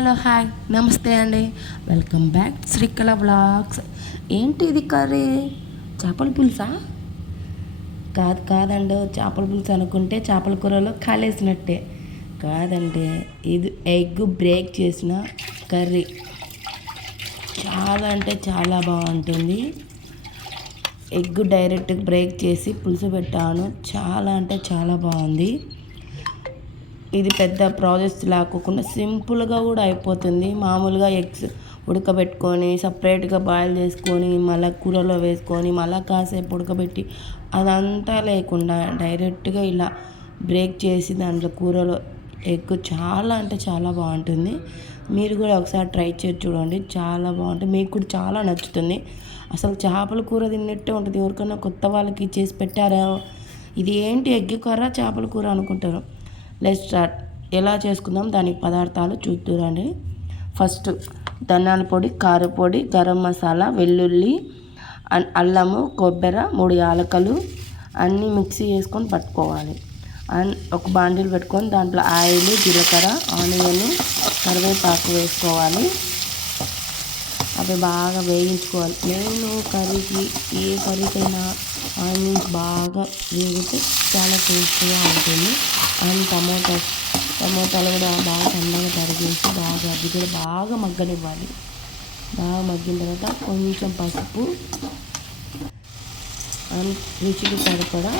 Hello hi నమస్తే అండి. Welcome back Srikala vlogs. ఏంటి ఇది కర్రీ? చేపల పులుసా? కాదండి, చేపల పులుసు అనుకుంటే చేపల కూరలో కాలేసినట్టే. కాదండి, ఇది ఎగ్ బ్రేక్ చేసిన కర్రీ. చాలా అంటే చాలా బాగుంటుంది. ఎగ్ డైరెక్ట్ బ్రేక్ చేసి పులుసు పెట్టాను. చాలా అంటే చాలా బాగుంది. ఇది పెద్ద ప్రాసెస్ లేకోకుండా సింపుల్గా కూడా అయిపోతుంది. మామూలుగా ఎగ్స్ ఉడకబెట్టుకొని సపరేట్గా బాయిల్ చేసుకొని మళ్ళీ కూరలో వేసుకొని మళ్ళీ కాసేపు ఉడకబెట్టి అదంతా లేకుండా డైరెక్ట్గా ఇలా బ్రేక్ చేసి దాంట్లో కూరలో ఎగ్ చాలా అంటే చాలా బాగుంటుంది. మీరు కూడా ఒకసారి ట్రై చేసి చూడండి, చాలా బాగుంటుంది. మీకు కూడా చాలా నచ్చుతుంది. అసలు చేపల కూర తిన్నట్టే ఉంటుంది. ఎవరికైనా కొత్త వాళ్ళకి చేసి పెట్టారా, ఇది ఏంటి ఎగ్ కూర చేపల కూర అనుకుంటారు. Let's start. ఎలా చేసుకుందాం దానికి పదార్థాలు చూద్దురండి. ఫస్ట్ ధనియాల పొడి, కారపొడి, గరం మసాలా, వెల్లుల్లి, అల్లము, కొబ్బరి, 3 యాలకులు అన్నీ మిక్సీ చేసుకొని పట్టుకోవాలి. అండ్ ఒక బాండిల్ పెట్టుకొని దాంట్లో ఆయిల్, జీలకర్ర, ఆనియన్, కరివేపాకు వేసుకోవాలి. అవి బాగా వేయించుకోవాలి. నేను కర్రీకి ఏ కర్రీకైనా ఆనియన్స్ బాగా వేగితే చాలా టేస్ట్గా ఉంటుంది. అండ్ టమోటాలు కూడా బాగా సన్నగా తరిగేసి అవి కూడా బాగా మగ్గనివ్వాలి. బాగా మగ్గిన తర్వాత కొంచెం పసుపు అండ్ రుచికి సరిపడా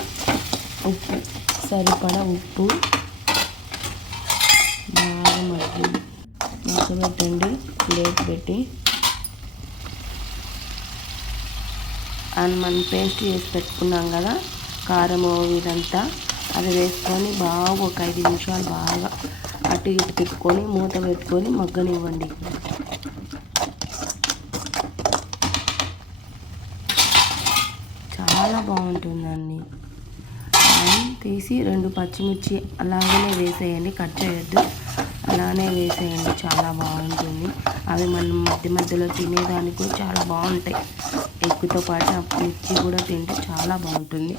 ఉప్పు బాగా మగ్గబెట్టండి. ప్లేట్ పెట్టి అండ్ మనం పేస్ట్ చేసి పెట్టుకున్నాం కదా కారము ఇదంతా, అది వేసుకొని బాగా ఒక 5 నిమిషాలు బాగా అటు ఇటు తిప్పుకొని మూత పెట్టుకొని మగ్గనివ్వండి. చాలా బాగుంటుందండి. తీసి 2 పచ్చిమిర్చి అలాగనే వేసేయండి, కట్ చేయొద్దు, అలానే వేసేయండి. చాలా బాగుంటుంది. అవి మనం మధ్యలో తినేదానికి కూడా చాలా బాగుంటాయి. ఎగ్గుతో పాటు ఆ మిర్చి కూడా తింటే చాలా బాగుంటుంది.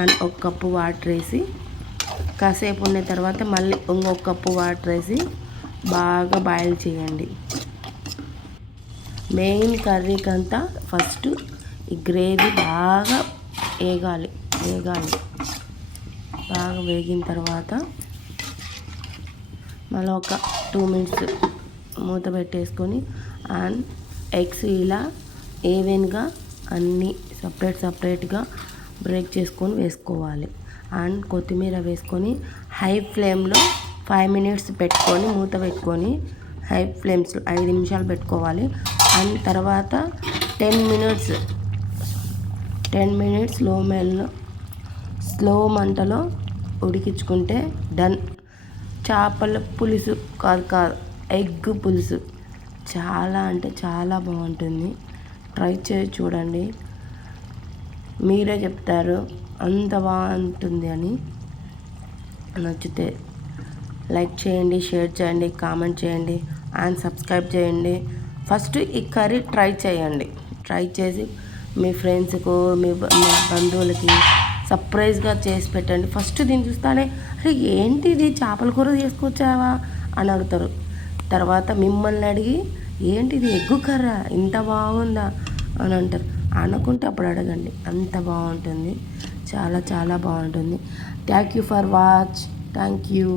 అండ్ 1 కప్పు వాటర్ వేసి కాసేపు ఉన్న తర్వాత మళ్ళీ ఇంకొక కప్పు వాటర్ వేసి బాగా బాయిల్ చేయండి. మెయిన్ కర్రీకంతా ఫస్ట్ ఈ గ్రేవీ బాగా వేగాలి. బాగా వేగిన తర్వాత మళ్ళీ ఒక 2 మినిట్స్ మూత పెట్టేసుకొని అండ్ ఎగ్స్ ఇలా ఈవెన్గా అన్నీ సపరేట్గా బ్రేక్ చేసుకొని వేసుకోవాలి. అండ్ కొత్తిమీర వేసుకొని హై ఫ్లేమ్లో 5 మినిట్స్ పెట్టుకొని మూత పెట్టుకొని హై ఫ్లేమ్స్లో 5 నిమిషాలు పెట్టుకోవాలి. అండ్ తర్వాత 10 మినిట్స్ స్లో మంటలో ఉడికించుకుంటే డన్. చేపల పులుసు కాదు ఎగ్ పులుసు చాలా అంటే చాలా బాగుంటుంది. ట్రై చేసి చూడండి, మీరే చెప్తారు అంత బాగుంటుంది అని. నచ్చితే లైక్ చేయండి, షేర్ చేయండి, కామెంట్ చేయండి అండ్ సబ్స్క్రైబ్ చేయండి. ఫస్ట్ ఈ కర్రీ ట్రై చేయండి. ట్రై చేసి మీ ఫ్రెండ్స్కు మీ బంధువులకి సర్ప్రైజ్గా చేసి పెట్టండి. ఫస్ట్ దీన్ని చూస్తానే అరే ఏంటిది చేపల కూర చేసుకొచ్చావా అని అడుగుతారు. తర్వాత మిమ్మల్ని అడిగి ఏంటిది ఎగ్గు కర్ర ఇంత బాగుందా అని అంటారు. అనుకుంటే అప్పుడు అడగండి, అంత బాగుంటుంది. చాలా చాలా బాగుంటుంది. Thank you for watch. Thank you.